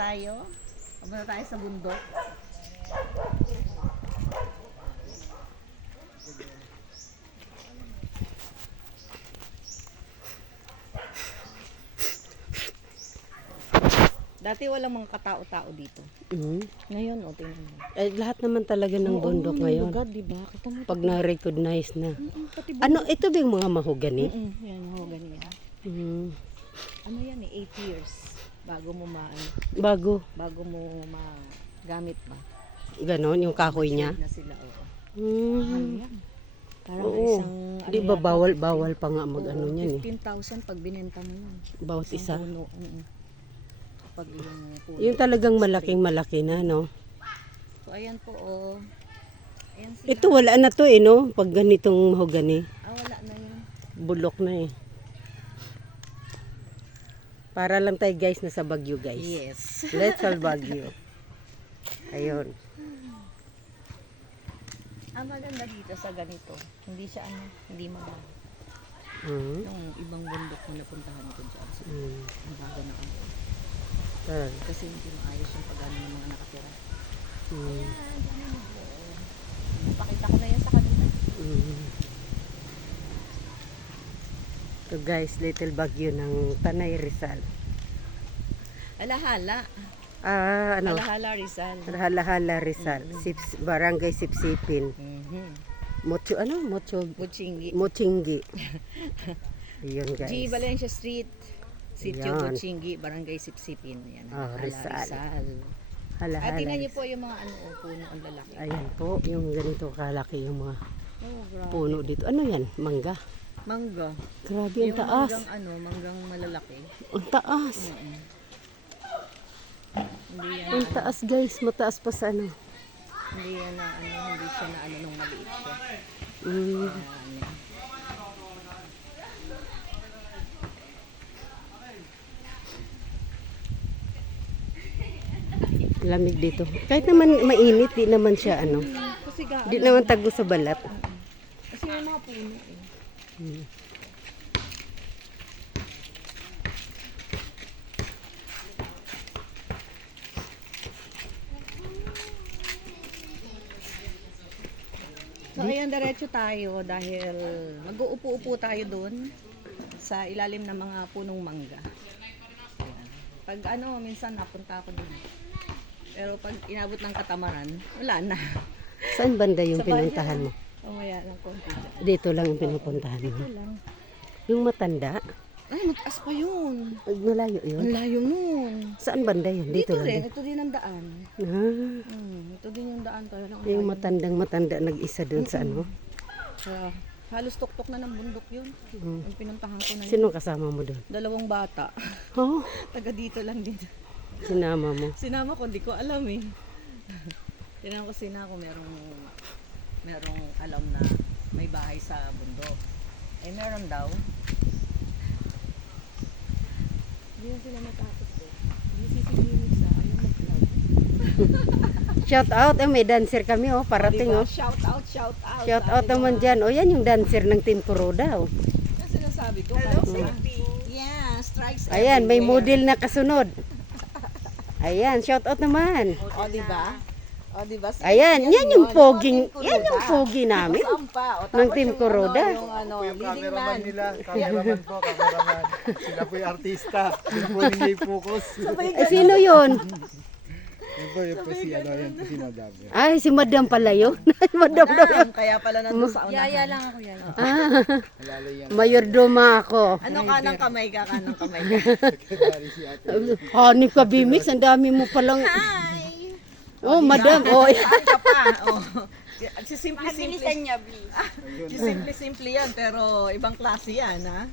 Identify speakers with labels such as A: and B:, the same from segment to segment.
A: tayo. Pumunta tayo sa bundok. Dati walang mga katao-tao dito.
B: Mm.
A: Ngayon, o, tingnan mo.
B: Eh, lahat naman talaga ng bundok
A: Oo,
B: ngayon.
A: lugar, di ba? Kita mo.
B: Pag na-recognize na.
A: Mm, pati ba?
B: Ano, ito ba yung mga mahogani?
A: Mm, yan, ho, ganyan.
B: Mm.
A: Ano yan eh, 8 years bago mo ma
B: Bago.
A: bago mo magamit ba?
B: Ganon, yung kahoy niya.
A: Na sila, oo.
B: Mm.
A: Ano? Parang
B: Oo.
A: isang, ano
B: Di ba bawal,
A: 15
B: bawal pa nga mag
A: oo,
B: ano niyan eh.
A: 15,000 pag binenta mo yun.
B: Bawat isa.
A: Puno. mm Kapag yung puno.
B: Yung talagang malaking malaki na, no?
A: So, ayan po, oh. Ayan sila.
B: Ito wala na to eh, no? Pag ganitong mahogani.
A: Ah, wala na yun.
B: Bulok na eh. Para lang tayo guys na sa Bagyo guys.
A: Yes.
B: Let's all Bagyo. Ayun.
A: Ang maganda dito sa ganito, hindi siya ano, hindi maganda.
B: Mm.
A: Yung ibang bundok na napuntahan ko dyan. So,
B: Mm.
A: ang bago na ano.
B: Talaga.
A: Kasi hindi maayos yung pagano ng mga nakatira.
B: Mm.
A: Pakita ko na yan sa kanila.
B: Mm. Ito guys, little Bagyo ng Tanay Rizal.
A: Alahala.
B: Ah, ano?
A: Alahala Rizal.
B: Halahala Rizal. Sips, barangay Sipsipin.
A: Mhm.
B: Mocho, ano? Mocho,
A: Butchingi.
B: Mochingi. Ayun guys.
A: G. Valencia Street. Sitio
B: Ayan.
A: Butchingi, Barangay Sipsipin. Yan.
B: Ah,
A: Alahala
B: Rizal.
A: Rizal. At
B: Halahala.
A: tingnan niyo po yung mga ano, oh, puno ang lalaki.
B: Ayan po, yung ganito kalaki yung mga
A: Oh,
B: puno dito. Ano yan? Mangga.
A: Mangga.
B: Grabe, ang
A: Yung
B: taas.
A: manggang ano, manggang malalaki.
B: Ang taas.
A: Mm-mm. Hindi yan,
B: Ang taas guys, mataas pa sa ano.
A: hindi yan na ano, hindi siya na ano nung maliit siya.
B: Mm,
A: ano.
B: lamig dito. Kahit naman mainit, di naman siya ano.
A: Kasi ga,
B: Di naman tago sa balat.
A: kasi yung mga puno eh.
B: Mm.
A: So ayan, diretso tayo dahil mag-uupo-upo tayo doon sa ilalim ng mga punong mangga. Ayan. Pag ano, minsan napunta ako doon. Pero pag inabot ng katamaran, wala na.
B: Saan banda yung
A: bahay
B: pinuntahan mo?
A: Umaya ng konti.
B: Dito lang yung pinupuntahan mo.
A: Ito lang.
B: Yung matanda,
A: Ay, mataas pa yun.
B: ay, malayo yun.
A: layo nun.
B: Saan banda yun?
A: Dito,
B: Dito,
A: rin,
B: din.
A: ito din ang daan.
B: Ah,
A: Hmm, ito din yung daan. Kaya lang ang
B: yung matandang matanda nag-isa doon sa ano.
A: Kaya, halos tuktok na ng bundok yun.
B: Mm.
A: Ang pinuntahan ko na yun.
B: Sino kasama mo doon?
A: Dalawang bata.
B: Oh,
A: Taga dito lang din.
B: sinama mo.
A: Sinama ko, hindi ko alam eh. Tinanong ko sina ko merong merong alam na may bahay sa bundok. Eh meron daw. Hindi na sila matapos eh. Hindi sa ayaw mag-vlog.
B: Shout out, eh, may dancer kami oh, parating
A: Diba?
B: oh.
A: Shout out, shout out.
B: Shout out naman dyan. O yan yung dancer ng Team Kuroda oh.
A: Yan sinasabi ko. Hello, Yeah, strikes
B: Ayan, may
A: everywhere.
B: model na kasunod. Ayan, shout out naman.
A: O, di ba? O, di ba?
B: Ayan, yan yung poging, yan yung pogi namin. Ng Team
A: yung
B: Kuroda.
A: Ano, yung ano,
C: yung
A: leading
C: cameraman
A: man.
C: nila, cameraman po, cameraman. Sila po yung artista. Sila po yung may focus.
B: Eh, sino yun?
C: Yun po, yun po si, ano, yun po si Madam. Yan.
B: Ay, si Madam pala yun. Madam daw.
A: Madam, kaya pala nandun sa unahan. Yaya lang ako yan.
B: Ah,
C: yan.
B: mayordoma ako.
A: Ano kanang kamay ka, kanang kamay ka.
C: Secretary si ate.
B: Hanip ka, Bimix. Ang dami mo palang...
A: Hi!
B: Oh, Madam. Oh,
A: Saan ka pa? Oh. Si simple-simple. Si simple-simple yan, pero ibang klase yan, ha?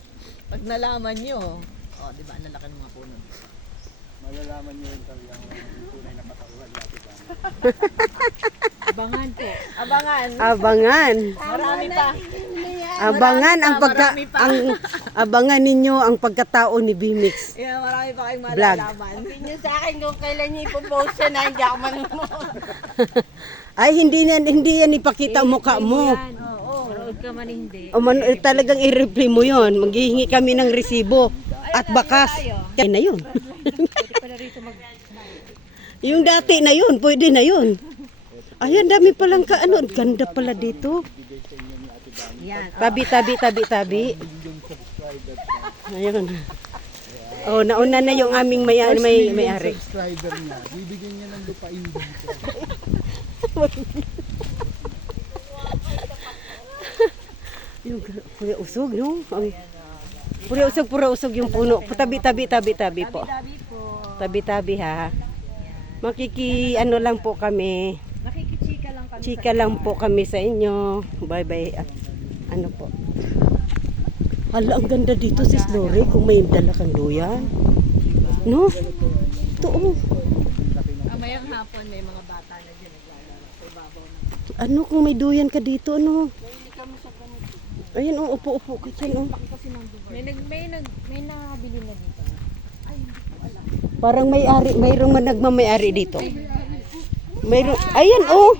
A: Pag nalaman nyo, oh, di ba, ang lalaki ng mga puno.
C: Malalaman niyo yung talagang tunay na katauhan natin.
A: Abangan po. Abangan.
B: abangan.
A: Marami pa.
B: Abangan ang pagka...
A: marami pa.
B: Ang, abangan ninyo ang pagkatao ni Bimix.
A: Yeah, marami pa kayong malalaman.
D: Sabihin sa akin kung kailan niya ipopost siya na hindi ako manunood.
B: Ay, hindi yan, hindi yan ipakita ang mukha mo.
A: Oo.
D: Huwag ka man hindi.
B: O man, eh, talagang i-reply mo yon. Maghihingi kami ng resibo. At bakas. Kaya na yun. yung dati na yun, pwede na yun. Ayan, dami palang ka, ano, ganda pala dito.
A: Yan.
B: Tabi, tabi, tabi, tabi. Ayun. Oh, nauna na yung aming may, may, may ari.
C: subscriber niya, bibigyan niya ng lupain dito.
B: Yung pura usog, no? Ay. Pura usog, pura usog yung puno. Tabi, tabi, tabi, tabi po.
A: Tabi po.
B: Tabi, tabi ha. Makiki, ano lang po kami.
A: Nakikichika lang kami.
B: Chika lang po kami sa inyo. Bye bye. Ah, Ano po? Hala, ang ganda dito sis Lore kung may dala kang duyan. No? Ito oh.
A: Amayang hapon may mga bata na dyan naglalaro sa ibabaw ng
B: Ano kung may duyan ka dito, ano? Ayun, oh, upo, upo ka dyan, oh.
A: May nag may nag may nakabili na dito.
B: Parang may ari, mayroong man nagmamayari dito. Mayroong, ayan, oh.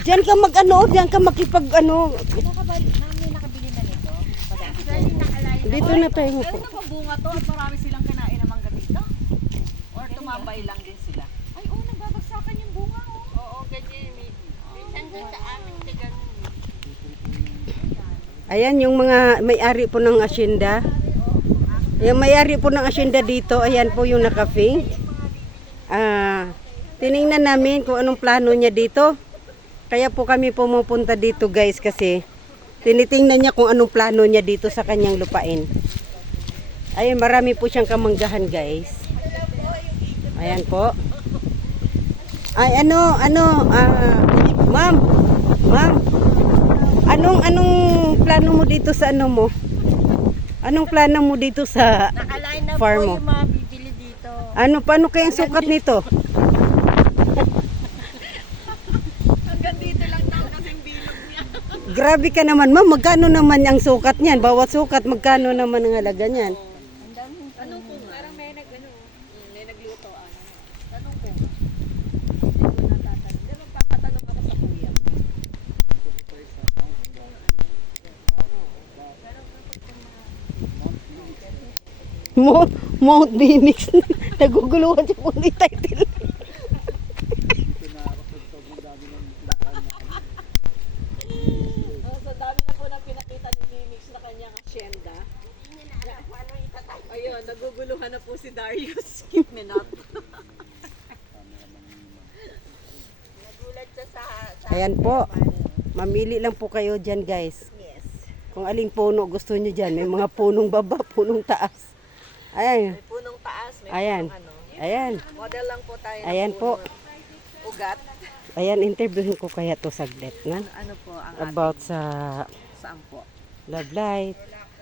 B: Diyan ka mag, ano, diyan ka makipag, ano.
A: Nakabali na may nakabili na nito.
B: Dito na tayo mo po.
A: Ganito pa bunga to at marami silang kinain na mangga dito. Or tumambay lang din sila. Ay, oh, nagbabagsakan yung bunga, oh.
D: Oo, ganyan. Minsan doon sa amin, ganun.
B: Ayan yung mga may-ari po ng asyenda. Yung may-ari po ng asyenda dito, ayan po yung naka-pink. Ah, tiningnan namin kung anong plano niya dito. Kaya po kami pumupunta dito guys kasi tinitingnan niya kung anong plano niya dito sa kanyang lupain. Ayun, marami po siyang kamanggahan guys. Ayan po. Ay, ano, ano, ah, ma'am, ma'am, Anong anong plano mo dito sa ano mo? Anong plano mo dito sa Farm
D: po
B: mo.
D: yung mga bibili dito.
B: ano paano kayang sukat nito?
A: Hanggang dito lang daw kasing bilang niya.
B: Grabe ka naman, ma'am. Magkano naman ang sukat niyan? Bawat sukat, magkano naman ang halaga niyan?
A: Ko nga. Parang may nag ano, may nagluto ano. Tanong ko.
B: Mount, Mount Phoenix. Naguguluhan siya kung may title.
A: Oh, so dami na po na pinakita ni Phoenix na kanyang asyenda. Ayun, naguguluhan na po si Darius. Minot.
D: Nagulat siya sa... sa
B: Ayan po. Mamili lang po kayo dyan, guys.
D: Yes.
B: Kung aling puno gusto niyo dyan. May mga punong baba, punong taas. Ayan.
A: May punong taas, may
B: Ayan.
A: punong ano.
B: Ayan.
A: Model lang po tayo ng
B: Ayan po.
A: Ugat.
B: Ayan, interviewin ko kaya to saglit na.
A: Ano po ang
B: About sa
A: ating saan po?
B: love life.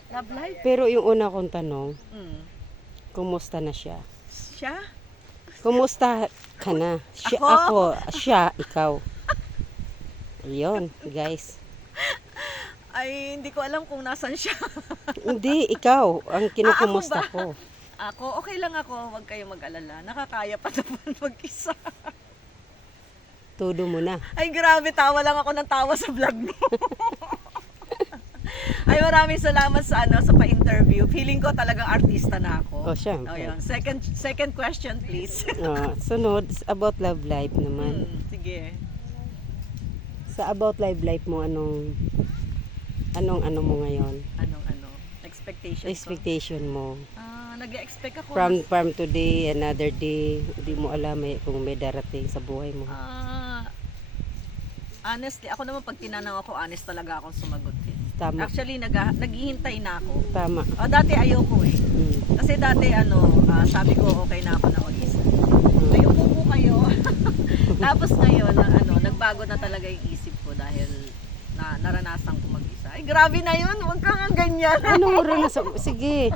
A: Love life?
B: Pero yung una kong tanong,
A: Mm.
B: Kumusta na siya?
A: Siya?
B: Kumusta ka na? Siya,
A: Ako?
B: ako, siya, ikaw. Ayun, guys.
A: Ay, hindi ko alam kung nasan siya.
B: Hindi, ikaw ang kinukumusta
A: Ah,
B: ko.
A: ako okay lang ako. Huwag kayong mag-alala. Nakakaya pa naman mag-isa.
B: Todo mo na.
A: Ay, grabe. Tawa lang ako ng tawa sa vlog mo. Ay, maraming salamat sa ano sa pa-interview. Feeling ko talagang artista na ako.
B: Oh, syempre.
A: Oh, yun. Second, second question, please.
B: Ah, sunod, about love life naman.
A: Hmm, sige.
B: Sa about love life mo, anong, anong ano mo ngayon?
A: Anong ano? Expectation ko?
B: Expectation mo?
A: Ah, nag-expect ako.
B: From, from today, another day, hindi mo alam eh, kung may darating sa buhay mo.
A: Ah, honestly, ako naman pag tinanong ako, honest talaga ako sumagot eh.
B: Tama,
A: Actually, nag naghihintay na ako.
B: tama.
A: O, dati ayoko eh.
B: Mm.
A: Kasi dati ano, ah, sabi ko okay na ako na mag-isa. May upo po kayo. Tapos ngayon, na, ano, nagbago na talaga yung isip ko dahil na, naranasan ko mag-isa. Ay, grabe na yun. Huwag kang ang ganyan.
B: Ano oras na sa... Sige.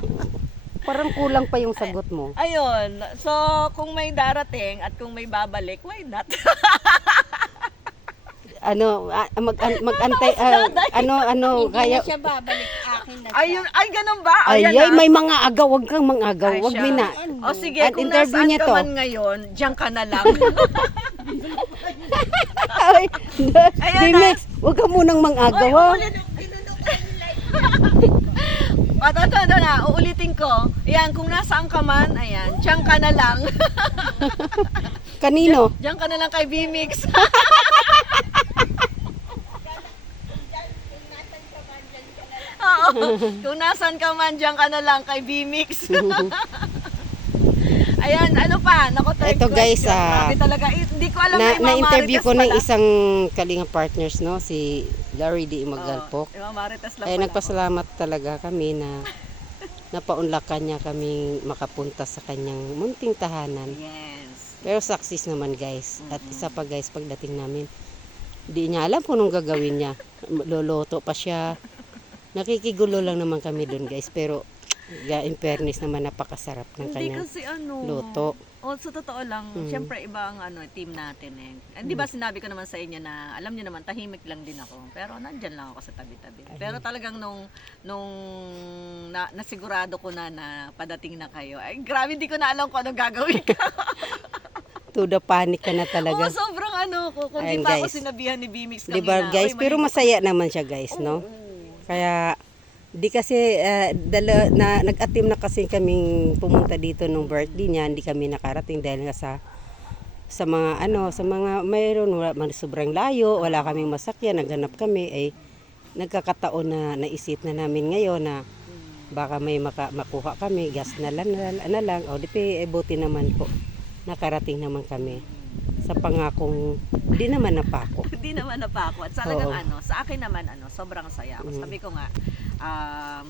B: Parang kulang pa yung sagot mo.
A: Ayun. So, kung may darating at kung may babalik, why not?
B: Ano, ah, mag, an- mag-antay, ah, ano, ano,
D: Hindi
B: kaya...
D: na siya babalik. Akin na siya.
A: Ayun, ay, ganun ba?
B: Ay,
A: Ayan
B: ay,
A: na.
B: may mga agaw, wag kang mga agaw,
A: Ay,
B: wag
A: siya.
B: mo na.
A: O sige,
B: At
A: kung
B: interview
A: nasaan
B: niya
A: ka
B: to.
A: man ngayon, diyan ka na lang.
B: Ay,
A: Ayan
B: Dimex, wag ka munang mang agaw, ha?
A: At ito, ito na, uulitin ko. Ayan, kung nasaan ka man, ayan, diyan ka na lang.
B: Kanino?
A: diyan ka na lang kay B-Mix. Oo, kung nasan ka man, diyan ka na lang kay B-Mix. Ayan, ano pa? Naku, third
B: Ito, guys,
A: question.
B: ah,
A: Grabe talaga. Eh, Hindi ko alam
B: Na,
A: may
B: na-interview
A: Marites
B: ko ng isang kalinga partners, no? Si Larry D. Magalpok.
A: Mga Marites lang
B: Ay,
A: pala.
B: nagpasalamat talaga kami na napaunlakan niya kami makapunta sa kanyang munting tahanan.
A: Yes.
B: Pero success naman guys. At isa pa guys, pagdating namin, di niya alam kung anong gagawin niya. Loloto pa siya. Nakikigulo lang naman kami doon guys. Pero ga, in fairness naman napakasarap ng
A: Hindi
B: kanyang
A: kasi ano.
B: luto.
A: O, sa totoo lang,
B: Mm.
A: syempre iba ang ano, team natin eh. Eh, Di ba sinabi ko naman sa inyo na, alam niyo naman, tahimik lang din ako. Pero nandyan lang ako sa tabi-tabi. Pero talagang nung, nung na, nasigurado ko na na padating na kayo, ay grabe, hindi ko na alam kung anong gagawin ko.
B: To the panic ka na
A: Oo,
B: talaga.
A: sobrang ano ko. Kung di
B: Ayun,
A: pa ako
B: guys.
A: sinabihan ni Bimix
B: Di ba
A: kanina,
B: guys?
A: "Uy,
B: Pero masaya naman siya guys, no? Kaya di kasi ah, dala, na nag-atim na kasi kaming pumunta dito nung birthday niya, hindi kami nakarating dahil nga sa sa mga ano, sa mga mayroon wala man sobrang layo, wala kaming masakyan, naghanap kami ay nagkakataon na naisip na namin ngayon na baka may maka, makuha kami, gas na lang, na, na lang, o di eh, buti naman po, nakarating naman kami sa pangakong di naman napako.
A: Hindi naman na pa ako. At talagang
B: Oo.
A: ano, sa akin naman ano, sobrang saya.
B: Mm.
A: Sabi ko nga, um,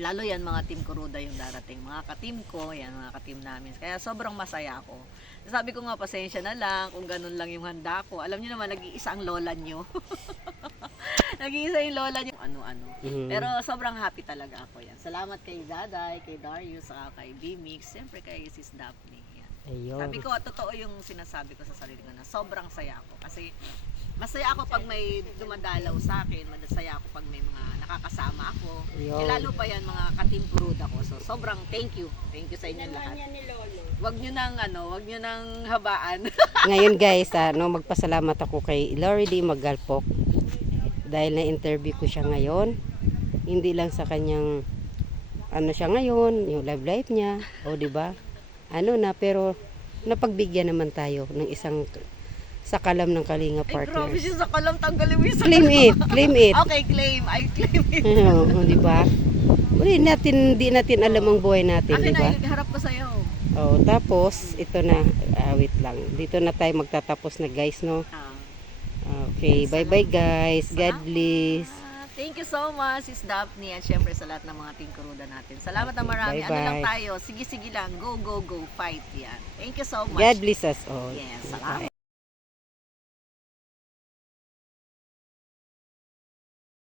A: lalo yan mga team Kuruda yung darating. Mga ka-team ko, yan mga ka-team namin. Kaya sobrang masaya ako. Sabi ko nga, pasensya na lang kung ganun lang yung handa ko. Alam niyo naman, nag-iisa ang lola niyo. nag-iisa yung lola niyo. Ano-ano.
B: Mhm.
A: Pero sobrang happy talaga ako yan. Salamat kay Daday, kay Darius, saka kay B-Mix, siyempre kay Sis Daphne.
B: Ayun.
A: Sabi ko, totoo yung sinasabi ko sa sarili ko na sobrang saya ako. Kasi masaya ako pag may dumadalaw sa akin, masaya ako pag may mga nakakasama ako.
B: Yun.
A: Eh, lalo pa yan mga ka-team Kuruda ko. So sobrang thank you. Thank you sa inyo lahat. Wag nyo nang ano, wag nyo nang habaan.
B: Ngayon guys, ano, magpasalamat ako kay Lori D. Magalpok dahil na-interview ko siya ngayon. Hindi lang sa kanyang ano siya ngayon, yung live life niya, o di ba? Ano na, pero napagbigyan naman tayo ng isang sa kalam ng Kalinga
A: Ay, grabe
B: Partners.
A: siya sa kalam tanggalin mo yung sa
B: Claim it, claim it.
A: Okay, claim. I claim it.
B: Oo, di ba? Hindi natin, di natin alam ang buhay natin,
A: Akin
B: di
A: na,
B: ba?
A: harap ko sa'yo.
B: Oh, tapos ito na, ah, wait lang. Dito na tayo magtatapos na guys, no?
A: Ah.
B: Okay, bye-bye guys. God bless.
A: Thank you so much, Sis Daphne, at syempre sa lahat ng mga team Kuruda natin. Salamat na marami. Ano lang tayo, sige-sige lang, go, go, go, fight yan. Thank you so much.
B: God bless us all.
A: Yes, salamat.